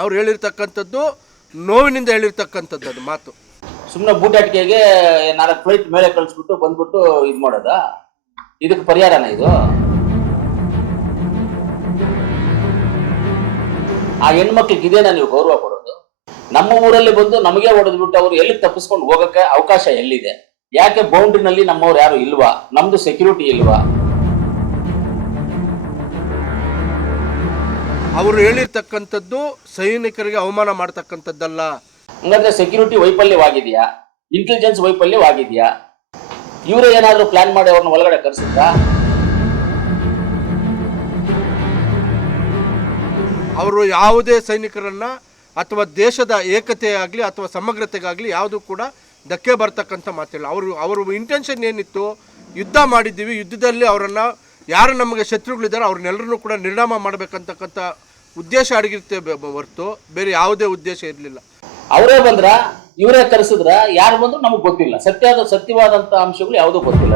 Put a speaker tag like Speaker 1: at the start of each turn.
Speaker 1: ಅವ್ರು ಹೇಳಿರ್ತಕ್ಕಂಥದ್ದು, ನೋವಿನಿಂದ ಹೇಳಿರ್ತಕ್ಕಂಥದ್ದು ಅದು ಮಾತು.
Speaker 2: ಸುಮ್ಮನೆ ಬೂಟಾಟಿಕೆಗೆ ನಾಲ್ಕು ಫ್ಲೈಟ್ ಮೇಲೆ ಕಳಿಸ್ಬಿಟ್ಟು ಬಂದ್ಬಿಟ್ಟು ಇದ್ ಮಾಡೋದಾ? ಇದಕ್ಕೆ ಪರಿಹಾರನ ಇದು? ಆ ಹೆಣ್ಮಕ್ಳಿಗೆ ಇದೇನಾ ನೀವು ಗೌರವ ಕೊಡೋದು? ನಮ್ಮ ಊರಲ್ಲಿ ಬಂದು ನಮಗೆ ಹೊಡೆದ್ಬಿಟ್ಟು ಅವ್ರು ಎಲ್ಲಿ ತಪ್ಪಿಸ್ಕೊಂಡು ಹೋಗಕ್ಕೆ ಅವಕಾಶ ಎಲ್ಲಿದೆ? ಯಾಕೆ ಬೌಂಡ್ರಿನಲ್ಲಿ ನಮ್ಮವ್ರು ಯಾರು ಇಲ್ವಾ? ನಮ್ದು ಸೆಕ್ಯೂರಿಟಿ ಇಲ್ವಾ?
Speaker 1: ಅವರು ಹೇಳಿರ್ತಕ್ಕಂಥದ್ದು ಸೈನಿಕರಿಗೆ ಅವಮಾನ ಮಾಡ್ತಕ್ಕಂಥದ್ದಲ್ಲ.
Speaker 2: ಹಂಗಂದ್ರೆ ಸೆಕ್ಯೂರಿಟಿ ವೈಫಲ್ಯವಾಗಿದೆಯಾ? ಇಂಟೆಲಿಜೆನ್ಸ್ ವೈಫಲ್ಯವಾಗಿದೆಯಾ? ಇವರೇ ಏನಾದರೂ ಪ್ಲಾನ್ ಮಾಡಿ ಅವ್ರನ್ನ ಒಳಗಡೆ ಕರ್ಸಿದ್ರಾ?
Speaker 1: ಅವರು ಯಾವುದೇ ಸೈನಿಕರನ್ನ ಅಥವಾ ದೇಶದ ಏಕತೆ ಆಗಲಿ ಅಥವಾ ಸಮಗ್ರತೆಗಾಗಲಿ ಯಾವುದು ಕೂಡ ಧಕ್ಕೆ ಬರ್ತಕ್ಕಂಥ ಮಾತಿಲ್ಲ. ಅವರು ಅವರು ಇಂಟೆನ್ಷನ್ ಏನಿತ್ತು ಯುದ್ಧ ಮಾಡಿದ್ದೀವಿ ಯುದ್ಧದಲ್ಲಿ ಅವರನ್ನು ಯಾರು ನಮಗೆ ಶತ್ರುಗಳಿದ್ದಾರೆ ಅವ್ರನ್ನೆಲ್ಲರನ್ನೂ ಕೂಡ ನಿರ್ಣಾಮ ಮಾಡಬೇಕಂತಕ್ಕಂಥ ಉದ್ದೇಶ ಅಡಗಿರುತ್ತೆ ಹೊರತು. ಬೇರೆ ಯಾವುದೇ ಉದ್ದೇಶ ಇರಲಿಲ್ಲ.
Speaker 2: ಅವರೇ ಬಂದ್ರ, ಇವರೇ ಕರೆಸಿದ್ರ, ಯಾರು ಬಂದ್ರು ನಮಗೆ ಗೊತ್ತಿಲ್ಲ. ಸತ್ಯದ ಸತ್ಯವಾದಂಥ ಅಂಶಗಳು ಯಾವುದೂ ಗೊತ್ತಿಲ್ಲ.